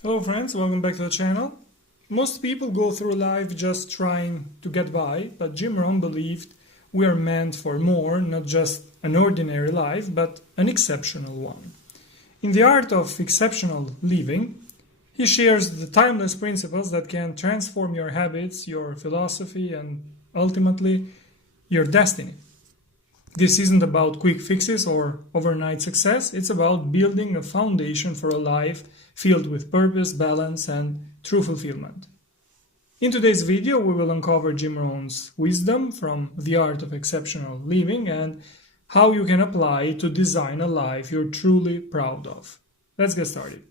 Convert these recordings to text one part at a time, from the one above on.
Hello friends, welcome back to the channel. Most people go through life just trying to get by, but Jim Rohn believed we are meant for more, not just an ordinary life, but an exceptional one. In the art of exceptional living, he shares the timeless principles that can transform your habits, your philosophy, and ultimately your destiny. This isn't about quick fixes or overnight success, it's about building a foundation for a life filled with purpose, balance, and true fulfillment. In today's video, we will uncover Jim Rohn's wisdom from the art of exceptional living and how you can apply it to design a life you're truly proud of. Let's get started.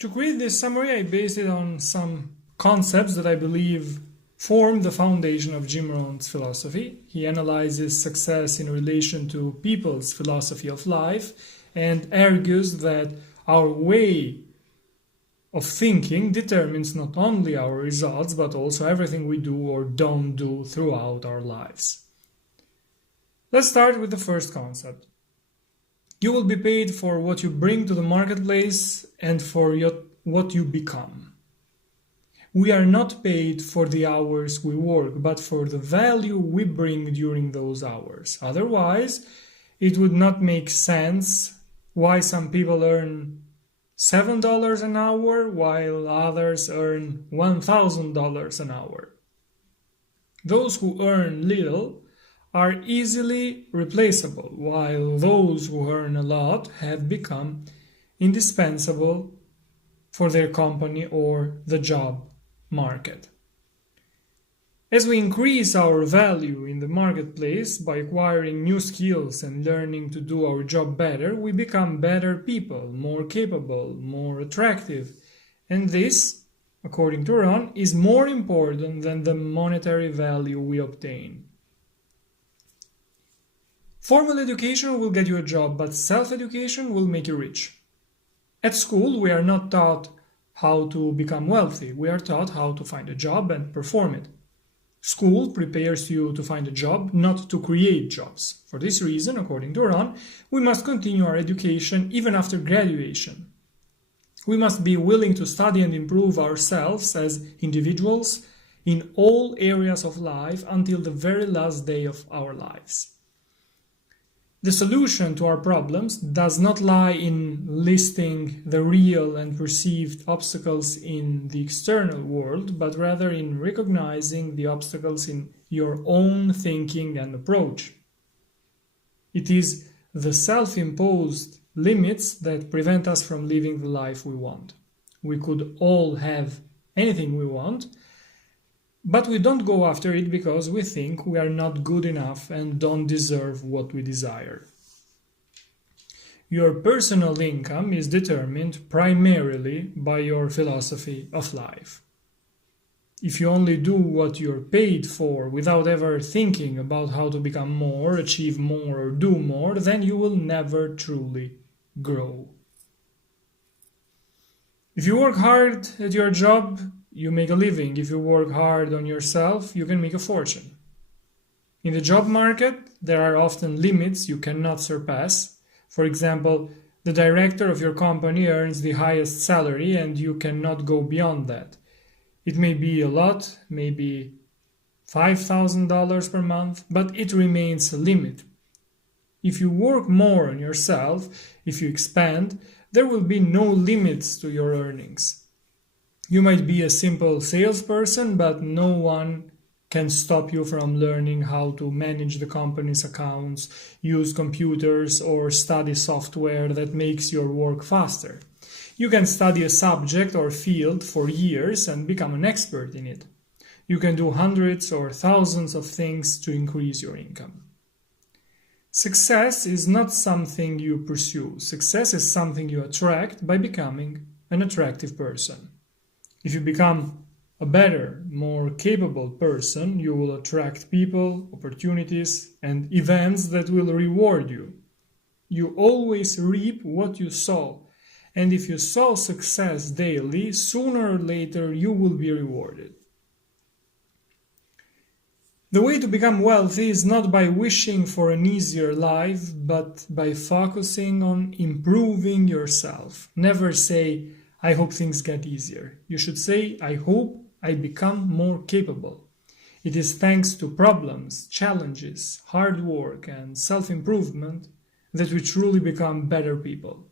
To create this summary, I based it on some concepts that I believe form the foundation of Jim Rohn's philosophy. He analyzes success in relation to people's philosophy of life and argues that our way of thinking determines not only our results but also everything we do or don't do throughout our lives. Let's start with the first concept. You will be paid for what you bring to the marketplace and for what you become. We are not paid for the hours we work, but for the value we bring during those hours. Otherwise, it would not make sense why some people earn $7 an hour while others earn $1,000 an hour. Those who earn little are easily replaceable, while those who earn a lot have become indispensable for their company or the job market. As we increase our value in the marketplace by acquiring new skills and learning to do our job better, we become better people, more capable, more attractive. And this, according to Rohn, is more important than the monetary value we obtain. Formal education will get you a job, but self-education will make you rich. At school, we are not taught how to become wealthy. We are taught how to find a job and perform it. School prepares you to find a job, not to create jobs. For this reason, according to Rohn, we must continue our education even after graduation. We must be willing to study and improve ourselves as individuals in all areas of life until the very last day of our lives. The solution to our problems does not lie in listing the real and perceived obstacles in the external world, but rather in recognizing the obstacles in your own thinking and approach. It is the self-imposed limits that prevent us from living the life we want. We could all have anything we want, but we don't go after it because we think we are not good enough and don't deserve what we desire. Your personal income is determined primarily by your philosophy of life. If you only do what you're paid for without ever thinking about how to become more, achieve more, or do more, then you will never truly grow. If you work hard at your job, you make a living. If you work hard on yourself, you can make a fortune. In the job market, there are often limits you cannot surpass. For example, the director of your company earns the highest salary and you cannot go beyond that. It may be a lot, maybe $5,000 per month, but it remains a limit. If you work more on yourself, if you expand, there will be no limits to your earnings. You might be a simple salesperson, but no one can stop you from learning how to manage the company's accounts, use computers, or study software that makes your work faster. You can study a subject or field for years and become an expert in it. You can do hundreds or thousands of things to increase your income. Success is not something you pursue. Success is something you attract by becoming an attractive person. If you become a better, more capable person, you will attract people, opportunities, and events that will reward you. You always reap what you sow, and if you sow success daily, sooner or later you will be rewarded. The way to become wealthy is not by wishing for an easier life, but by focusing on improving yourself. Never say, I hope things get easier. You should say, I hope I become more capable. It is thanks to problems, challenges, hard work, and self-improvement that we truly become better people.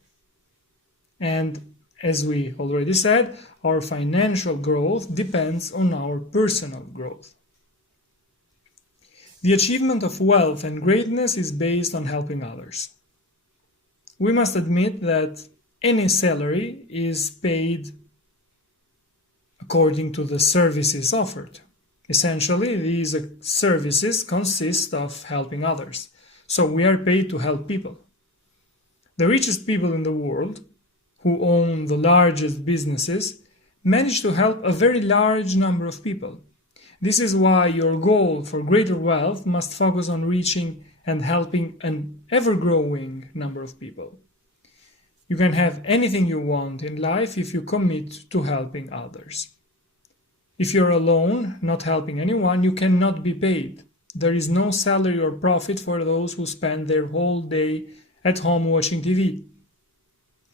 And as we already said, our financial growth depends on our personal growth. The achievement of wealth and greatness is based on helping others. We must admit that any salary is paid according to the services offered. Essentially, these services consist of helping others. So we are paid to help people. The richest people in the world, who own the largest businesses, manage to help a very large number of people. This is why your goal for greater wealth must focus on reaching and helping an ever-growing number of people. You can have anything you want in life if you commit to helping others. If you're alone, not helping anyone, you cannot be paid. There is no salary or profit for those who spend their whole day at home watching TV.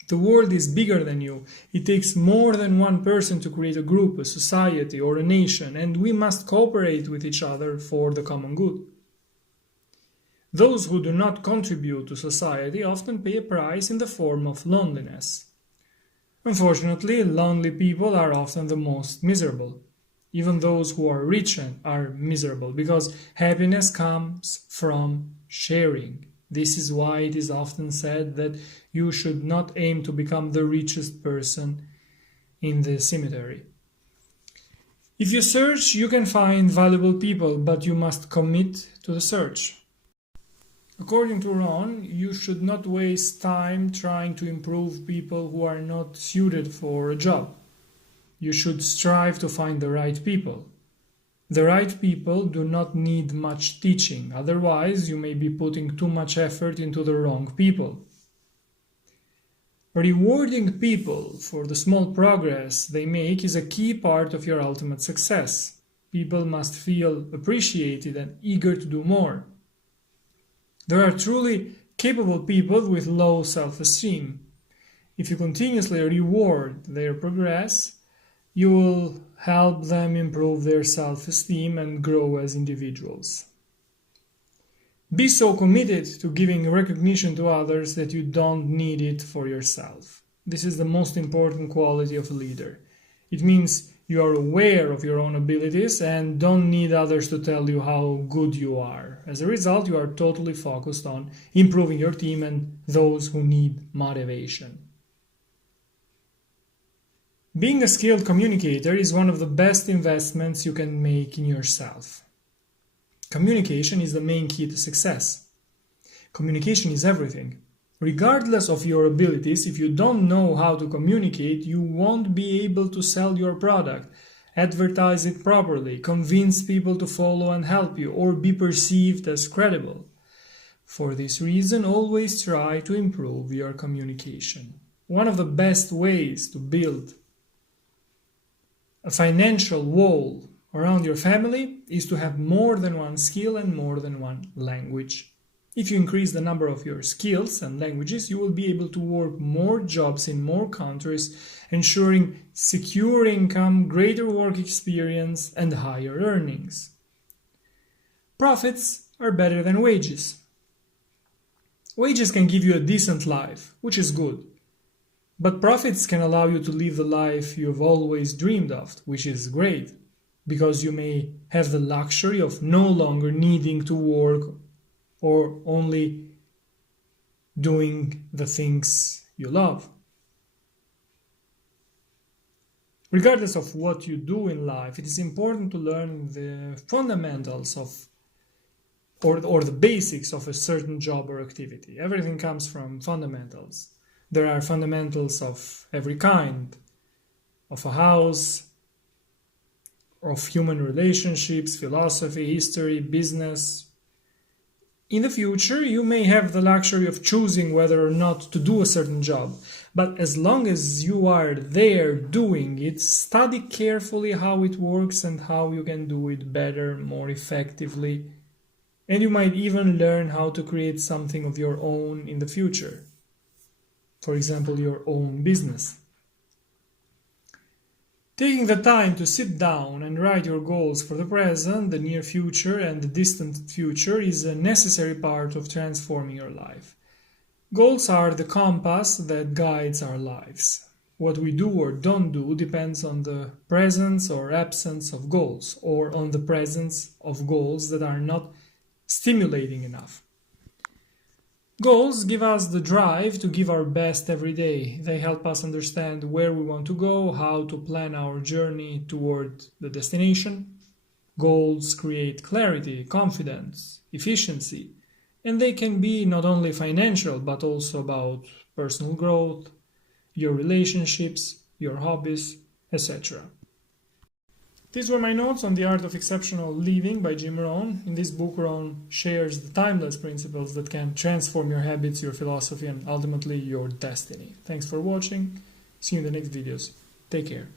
The world is bigger than you. It takes more than one person to create a group, a society, or a nation, and we must cooperate with each other for the common good. Those who do not contribute to society often pay a price in the form of loneliness. Unfortunately, lonely people are often the most miserable. Even those who are rich are miserable because happiness comes from sharing. This is why it is often said that you should not aim to become the richest person in the cemetery. If you search, you can find valuable people, but you must commit to the search. According to Rohn, you should not waste time trying to improve people who are not suited for a job. You should strive to find the right people. The right people do not need much teaching, otherwise you may be putting too much effort into the wrong people. Rewarding people for the small progress they make is a key part of your ultimate success. People must feel appreciated and eager to do more. There are truly capable people with low self-esteem. If you continuously reward their progress, you will help them improve their self-esteem and grow as individuals. Be so committed to giving recognition to others that you don't need it for yourself. This is the most important quality of a leader. It means you are aware of your own abilities and don't need others to tell you how good you are. As a result, you are totally focused on improving your team and those who need motivation. Being a skilled communicator is one of the best investments you can make in yourself. Communication is the main key to success. Communication is everything. Regardless of your abilities, if you don't know how to communicate, you won't be able to sell your product, advertise it properly, convince people to follow and help you, or be perceived as credible. For this reason, always try to improve your communication. One of the best ways to build a financial wall around your family is to have more than one skill and more than one language. If you increase the number of your skills and languages, you will be able to work more jobs in more countries, ensuring secure income, greater work experience, and higher earnings. Profits are better than wages. Wages can give you a decent life, which is good. But profits can allow you to live the life you've always dreamed of, which is great, because you may have the luxury of no longer needing to work or only doing the things you love. Regardless of what you do in life, it is important to learn the fundamentals of or the basics of a certain job or activity. Everything comes from fundamentals. There are fundamentals of every kind, of a house, of human relationships, philosophy, history, business. In the future, you may have the luxury of choosing whether or not to do a certain job, but as long as you are there doing it, study carefully how it works and how you can do it better, more effectively, and you might even learn how to create something of your own in the future. For example, your own business. Taking the time to sit down and write your goals for the present, the near future, and the distant future is a necessary part of transforming your life. Goals are the compass that guides our lives. What we do or don't do depends on the presence or absence of goals, or on the presence of goals that are not stimulating enough. Goals give us the drive to give our best every day. They help us understand where we want to go, how to plan our journey toward the destination. Goals create clarity, confidence, efficiency, and they can be not only financial but also about personal growth, your relationships, your hobbies, etc. These were my notes on The Art of Exceptional Living by Jim Rohn. In this book, Rohn shares the timeless principles that can transform your habits, your philosophy, and ultimately your destiny. Thanks for watching. See you in the next videos. Take care.